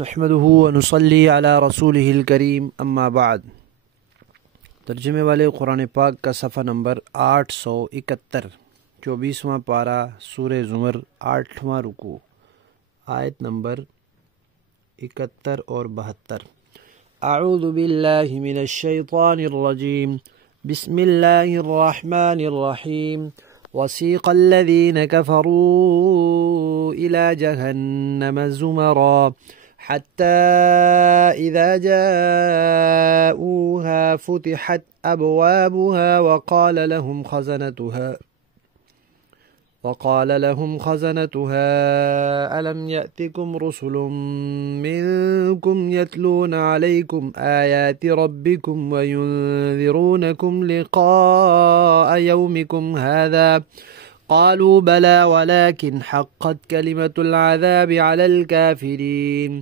نحمده ونصلي على رسوله الکریم اما بعد۔ ترجمے والے قرآن پاک کا صفحہ نمبر 871، 24واں پارہ، سورہ زمر، 8واں رکوع، آیت نمبر 71 اور 72۔ اعوذ باللہ من الشیطان الرجیم، بسم اللہ الرحمن الرحیم۔ وسیق الذین کفروا إلى جہنم زمرا حتى إذا جاءوها فتحت أبوابها وقال لهم خزنتها ألم يأتكم رسل منكم يتلون عليكم آيات ربكم وينذرونكم لقاء يومكم هذا قالوا بلى ولكن حقت كلمة العذاب على الكافرين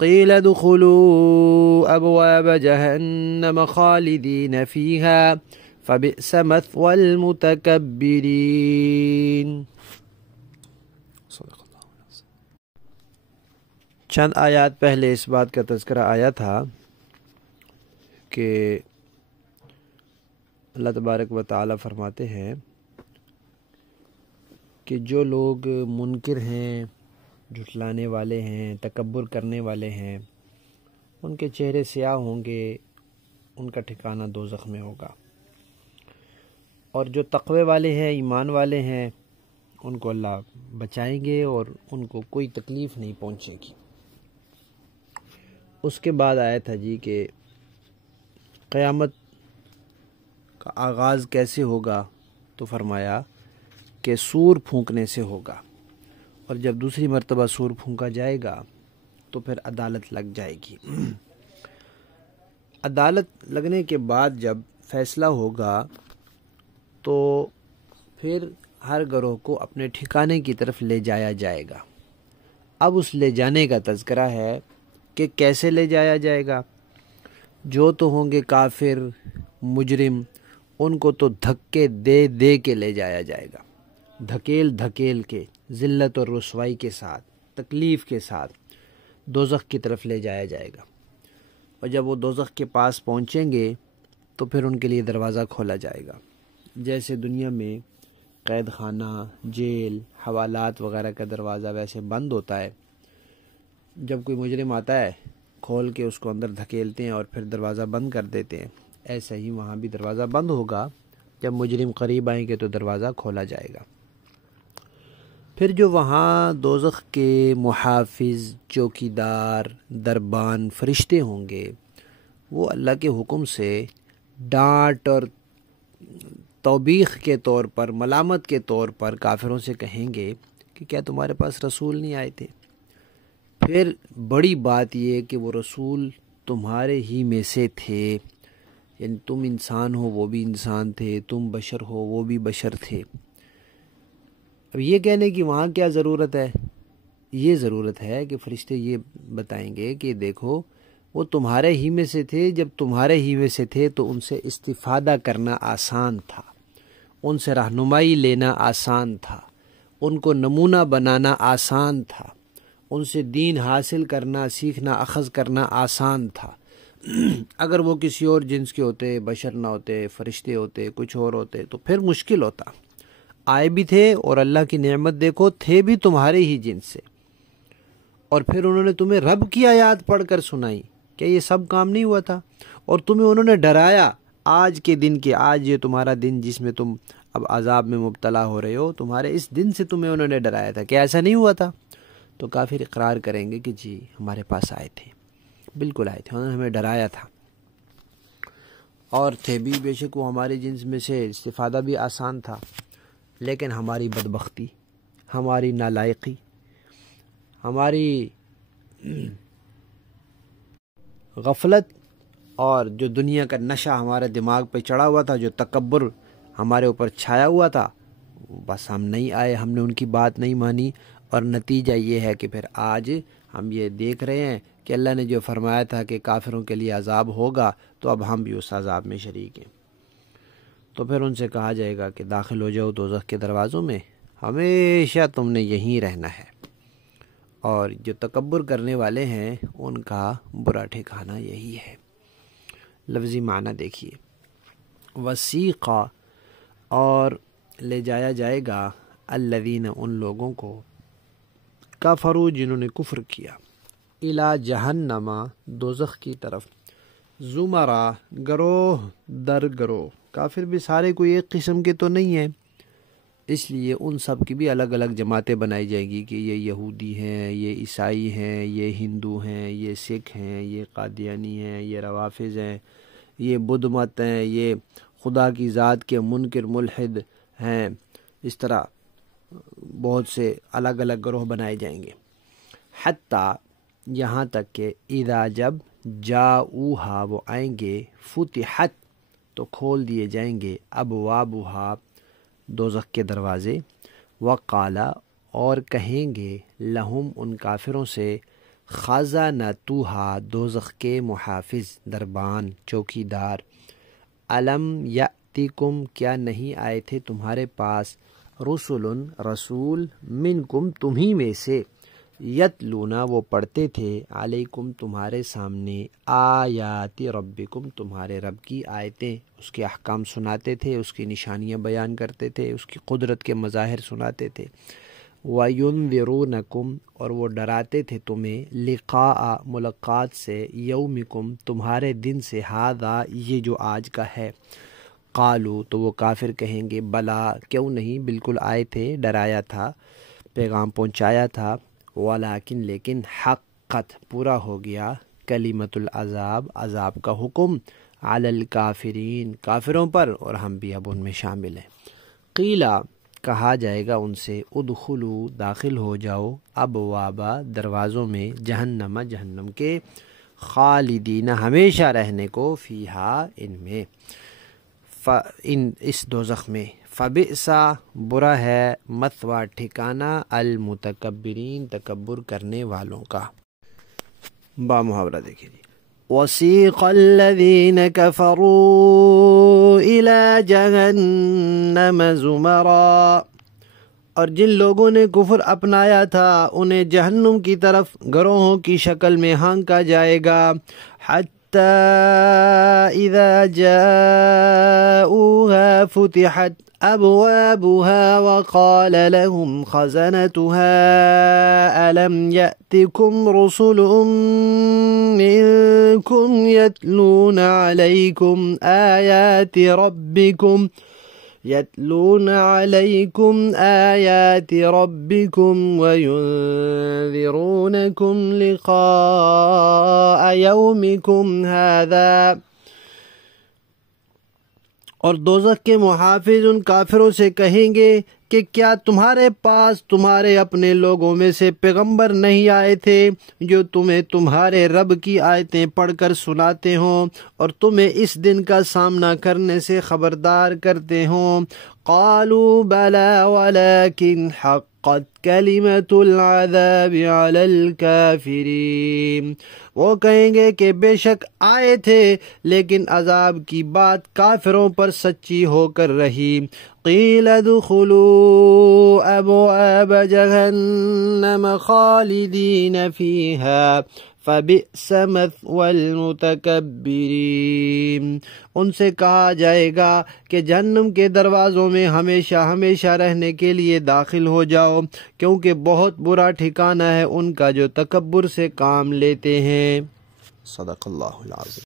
قيل ادخلوا أبواب جهنم خالدين فيها فبئس مثوى المتكبرين۔ چند آیات پہلے اس بات کا تذکرہ آیا تھا کہ اللہ تبارک و تعالی فرماتے ہیں کہ جو لوگ منکر ہیں، جھٹلانے والے ہیں، تکبر کرنے والے ہیں، ان کے چہرے سیاہ ہوں گے، ان کا ٹھکانہ دوزخ میں ہوگا، اور جو تقوی والے ہیں، ایمان والے ہیں، ان کو اللہ بچائیں گے اور ان کو کوئی تکلیف نہیں پہنچے گی۔ اس کے بعد آیا تھا جی کہ قیامت کا آغاز کیسے ہوگا، تو فرمایا کہ سور پھونکنے سے ہوگا، اور جب دوسری مرتبہ سور پھونکا جائے گا تو پھر عدالت لگ جائے گی۔ عدالت لگنے کے بعد جب فیصلہ ہوگا تو پھر ہر گروہ کو اپنے ٹھکانے کی طرف لے جایا جائے گا۔ اب اس لے جانے کا تذکرہ ہے کہ کیسے لے جایا جائے گا۔ جو تو ہوں گے کافر، مجرم، ان کو تو دھکے دے دے کے لے جایا جائے گا، دھکیل کے، ذلت اور رسوائی کے ساتھ، تکلیف کے ساتھ دوزخ کی طرف لے جایا جائے گا، اور جب وہ دوزخ کے پاس پہنچیں گے تو پھر ان کے لیے دروازہ کھولا جائے گا۔ جیسے دنیا میں قید خانہ، جیل، حوالات وغیرہ کا دروازہ ویسے بند ہوتا ہے، جب کوئی مجرم آتا ہے کھول کے اس کو اندر دھکیلتے ہیں اور پھر دروازہ بند کر دیتے ہیں، ایسا ہی وہاں بھی دروازہ بند ہوگا، جب مجرم قریب آئیں گے تو دروازہ کھولا جائے گا۔ پھر جو وہاں دوزخ کے محافظ، چوکیدار، دربان، فرشتے ہوں گے، وہ اللہ کے حکم سے ڈانٹ اور توبیخ کے طور پر، ملامت کے طور پر کافروں سے کہیں گے کہ کیا تمہارے پاس رسول نہیں آئے تھے؟ پھر بڑی بات یہ کہ وہ رسول تمہارے ہی میں سے تھے، یعنی تم انسان ہو وہ بھی انسان تھے، تم بشر ہو وہ بھی بشر تھے۔ اب یہ کہنے کی وہاں کیا ضرورت ہے؟ یہ ضرورت ہے کہ فرشتے یہ بتائیں گے کہ دیکھو وہ تمہارے ہی میں سے تھے، جب تمہارے ہی میں سے تھے تو ان سے استفادہ کرنا آسان تھا، ان سے رہنمائی لینا آسان تھا، ان کو نمونہ بنانا آسان تھا، ان سے دین حاصل کرنا، سیکھنا، اخذ کرنا آسان تھا۔ اگر وہ کسی اور جنس کے ہوتے، بشر نہ ہوتے، فرشتے ہوتے، کچھ اور ہوتے تو پھر مشکل ہوتا۔ آئے بھی تھے اور اللہ کی نعمت دیکھو تھے بھی تمہارے ہی جنس سے، اور پھر انہوں نے تمہیں رب کی آیات پڑھ کر سنائی، کیا یہ سب کام نہیں ہوا تھا؟ اور تمہیں انہوں نے ڈرایا آج کے دن کے، آج یہ تمہارا دن جس میں تم اب عذاب میں مبتلا ہو رہے ہو، تمہارے اس دن سے تمہیں انہوں نے ڈرایا تھا، کیا ایسا نہیں ہوا تھا؟ تو کافر اقرار کریں گے کہ جی ہمارے پاس آئے تھے، بالکل آئے تھے، انہوں نے ہمیں ڈرایا تھا، اور تھے بھی بے شک وہ ہمارے جنس میں سے، استفادہ بھی آسان تھا، لیکن ہماری بدبختی، ہماری نالائقی، ہماری غفلت اور جو دنیا کا نشہ ہمارے دماغ پہ چڑھا ہوا تھا، جو تکبر ہمارے اوپر چھایا ہوا تھا، بس ہم نہیں آئے، ہم نے ان کی بات نہیں مانی، اور نتیجہ یہ ہے کہ پھر آج ہم یہ دیکھ رہے ہیں کہ اللہ نے جو فرمایا تھا کہ کافروں کے لیے عذاب ہوگا، تو اب ہم بھی اس عذاب میں شریک ہیں۔ تو پھر ان سے کہا جائے گا کہ داخل ہو جاؤ دوزخ کے دروازوں میں، ہمیشہ تم نے یہیں رہنا ہے، اور جو تکبر کرنے والے ہیں ان کا برا ٹھکانہ یہی ہے۔ لفظی معنی دیکھیے، وسیقہ اور لے جایا جائے گا، الذین ان لوگوں کو، کفروا جنہوں نے کفر کیا، الی جہنم دوزخ کی طرف، زمرہ گروہ در گروہ، کافر بھی سارے کوئی ایک قسم کے تو نہیں ہیں، اس لیے ان سب کی بھی الگ الگ جماعتیں بنائی جائیں گی کہ یہ یہودی ہیں، یہ عیسائی ہیں، یہ ہندو ہیں، یہ سکھ ہیں، یہ قادیانی ہیں، یہ روافظ ہیں، یہ بدھ مت ہیں، یہ خدا کی ذات کے منکر ملحد ہیں، اس طرح بہت سے الگ الگ گروہ بنائے جائیں گے۔ حتیٰ یہاں تک کہ اذا جب جاؤہا وہ آئیں گے، فتحت تو کھول دیے جائیں گے، ابوابہا دوزخ کے دروازے، وقالا اور کہیں گے لہم ان کافروں سے، خزنتوہا دوزخ کے محافظ دربان چوکیدار، الم یأتکم کیا نہیں آئے تھے تمہارے پاس، رسل رسول، منکم تمہیں میں سے، یتلونا وہ پڑھتے تھے، علیکم تمہارے سامنے، آیات ربکم تمہارے رب کی آیتیں، اس کے احکام سناتے تھے، اس کی نشانیاں بیان کرتے تھے، اس کی قدرت کے مظاہر سناتے تھے، وَيُنذِرُونَكُمْ اور وہ ڈراتے تھے تمہیں، لقاء ملاقات سے، یومکم تمہارے دن سے، ہذا یہ جو آج کا ہے، قالو تو وہ کافر کہیں گے، بلا کیوں نہیں، بالکل آئے تھے، ڈرایا تھا، پیغام پہنچایا تھا، ولیکن لیکن حقت پورا ہو گیا، کلمۃ العذاب عذاب کا حکم، علی الکافرین کافروں پر، اور ہم بھی اب ان میں شامل ہیں۔ قیلا کہا جائے گا ان سے، ادخلوا داخل ہو جاؤ، ابوابا دروازوں میں، جہنم جہنم کے، خالدین ہمیشہ رہنے کو، فیہا ان میں، اس دوزخ میں، فبئسا برا ہے، مثویٰ ٹھکانہ، المتکبرین تکبر کرنے والوں کا۔ با محاورہ دیکھیں جی، وَسِيقَ الَّذِينَ كَفَرُوا إِلَى جَهَنَّمَ زُمَرًا اور جن لوگوں نے کفر اپنایا تھا انہیں جہنم کی طرف گروہوں کی شکل میں ہانکا جائے گا، حتی اذا جاؤوها فتحت ابوابها وقال لهم خزنتها الم يأتكم رسل منكم يتلون عليكم آيات ربكم وينذرونكم لقاء يومكم هذا اور دوزخ کے محافظ ان کافروں سے کہیں گے کہ کیا تمہارے پاس تمہارے اپنے لوگوں میں سے پیغمبر نہیں آئے تھے جو تمہیں تمہارے رب کی آیتیں پڑھ کر سناتے ہوں اور تمہیں اس دن کا سامنا کرنے سے خبردار کرتے ہوں؟ قالوا بلا ولكن حقت کلمۃ العذاب علی الکافرین وہ کہیں گے کہ بے شک آئے تھے لیکن عذاب کی بات کافروں پر سچی ہو کر رہی۔ قیل ادخلوا ابواب جہنم خالدین فیہا فبئس مثوى المتکبرین ان سے کہا جائے گا کہ جہنم کے دروازوں میں ہمیشہ ہمیشہ رہنے کے لیے داخل ہو جاؤ کیونکہ بہت برا ٹھکانہ ہے ان کا جو تکبر سے کام لیتے ہیں۔ صدق اللہ العظیم۔